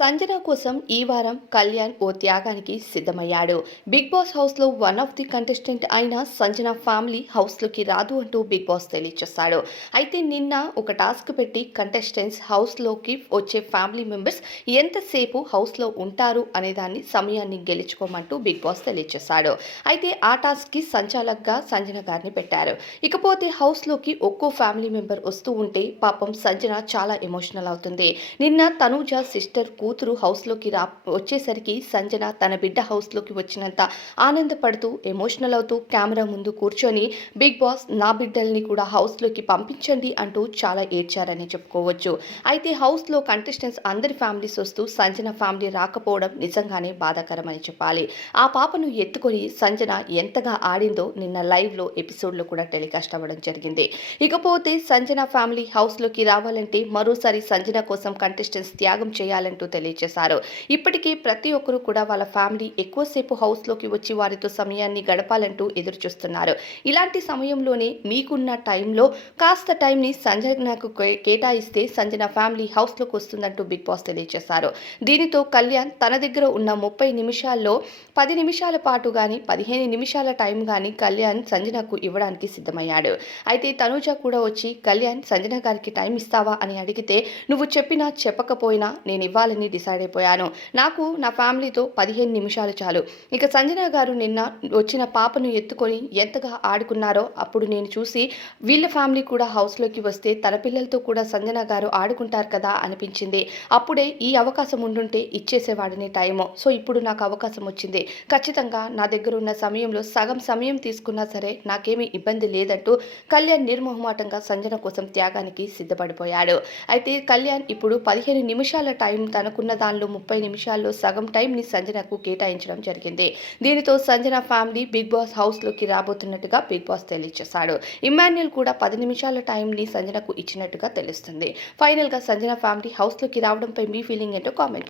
సంజన కోసం ఈ వారం కళ్యాణ్ ఓ త్యాగానికి సిద్ధమయ్యాడు. బిగ్ బాస్ హౌస్లో వన్ ఆఫ్ ది కంటెస్టెంట్ అయిన సంజన ఫ్యామిలీ హౌస్లోకి రాదు అంటూ బిగ్ బాస్ తెలియజేశాడు. అయితే నిన్న ఒక టాస్క్ పెట్టి కంటెస్టెంట్స్ హౌస్లోకి వచ్చే ఫ్యామిలీ మెంబర్స్ ఎంతసేపు హౌస్లో ఉంటారు అనే దాన్ని సమయాన్ని గెలుచుకోమంటూ బిగ్ బాస్ తెలియచేశాడు అయితే ఆ టాస్క్కి సంచాలక్గా సంజన గారిని పెట్టారు. ఇకపోతే హౌస్లోకి ఒక్కో ఫ్యామిలీ మెంబర్ వస్తూ ఉంటే పాపం సంజన చాలా ఎమోషనల్ అవుతుంది. నిన్న తనూజ సిస్టర్ కూతురు హౌస్లోకి రా వచ్చేసరికి సంజన తన బిడ్డ హౌస్లోకి వచ్చినంత ఆనందపడుతూ ఎమోషనల్ అవుతూ కెమెరా ముందు కూర్చొని బిగ్ బాస్ నా బిడ్డల్ని కూడా హౌస్లోకి పంపించండి అంటూ చాలా ఏడ్చారని చెప్పుకోవచ్చు. అయితే హౌస్లో కంటెస్టెంట్స్ అందరి ఫ్యామిలీస్ వస్తూ సంజన ఫ్యామిలీ రాకపోవడం నిజంగానే బాధాకరమని చెప్పాలి. ఆ పాపను ఎత్తుకొని సంజన ఎంతగా ఆడిందో నిన్న లైవ్లో ఎపిసోడ్లో కూడా టెలికాస్ట్ అవ్వడం జరిగింది. ఇకపోతే సంజన ఫ్యామిలీ హౌస్లోకి రావాలంటే మరోసారి సంజన కోసం కంటెస్టెంట్స్ త్యాగం చేయాలంటూ తెలియజేశారు ఇప్పటికీ ప్రతి ఒక్కరూ కూడా వాళ్ళ ఫ్యామిలీ ఎక్కువసేపు హౌస్లోకి వచ్చి వారితో సమయాన్ని గడపాలంటూ ఎదురు చూస్తున్నారు ఇలాంటి సమయంలోనే మీకున్న టైంలో కాస్త టైంని సంజనకు కే- కేటాయిస్తే సంజన ఫ్యామిలీ హౌస్లోకి వస్తుందంటూ బిగ్ బాస్ తెలియజేశారు దీనితో కళ్యాణ్ తన దగ్గర ఉన్న ముప్పై నిమిషాల్లో పది నిమిషాల పాటు కానీ పదిహేను నిమిషాల టైం కానీ కళ్యాణ్ సంజనకు ఇవ్వడానికి సిద్ధమయ్యాడు. అయితే తనూజ కూడా వచ్చి కళ్యాణ్ సంజన గారికి టైం ఇస్తావా? అని అడిగితే నువ్వు చెప్పినా చెప్పకపోయినా నేను ఇవ్వాలని డిసైడ్ అయిపోయాను. నాకు నా ఫ్యామిలీతో పదిహేను నిమిషాలు చాలు. ఇక సంజన గారు నిన్న వచ్చిన పాపను ఎత్తుకొని ఎంతగా ఆడుకున్నారో అప్పుడు నేను చూసి వీళ్ళ ఫ్యామిలీ కూడా హౌస్లోకి వస్తే తన పిల్లలతో కూడా సంజన గారు ఆడుకుంటారు కదా అనిపించింది. అప్పుడే ఈ అవకాశం ఉండుంటే ఇచ్చేసేవాడిని టైము. సో ఇప్పుడు నాకు అవకాశం వచ్చింది. ఖచ్చితంగా నా దగ్గర ఉన్న సమయంలో సగం సమయం తీసుకున్నా సరే నాకేమీ ఇబ్బంది లేదంటూ కళ్యాణ్ నిర్మోహమాటంగా సంజన కోసం త్యాగానికి సిద్ధపడిపోయాడు. అయితే కళ్యాణ్ ఇప్పుడు పదిహేను నిమిషాల టైం తనకున్న దానిలో ముప్పై నిమిషాల్లో సగం టైంని సంజనకు కేటాయించడం జరిగింది. దీనితో సంజన ఫ్యామిలీ బిగ్ బాస్ హౌస్లోకి రాబోతున్నట్టుగా బిగ్ బాస్ తెలియజేశాడు. ఇమాన్యుల్ కూడా పది నిమిషాల టైంని సంజనకు ఇచ్చినట్టుగా తెలుస్తుంది. ఫైనల్గా సంజన ఫ్యామిలీ హౌస్లోకి రావడంపై మీ ఫీలింగ్ ఏంటో కామెంట్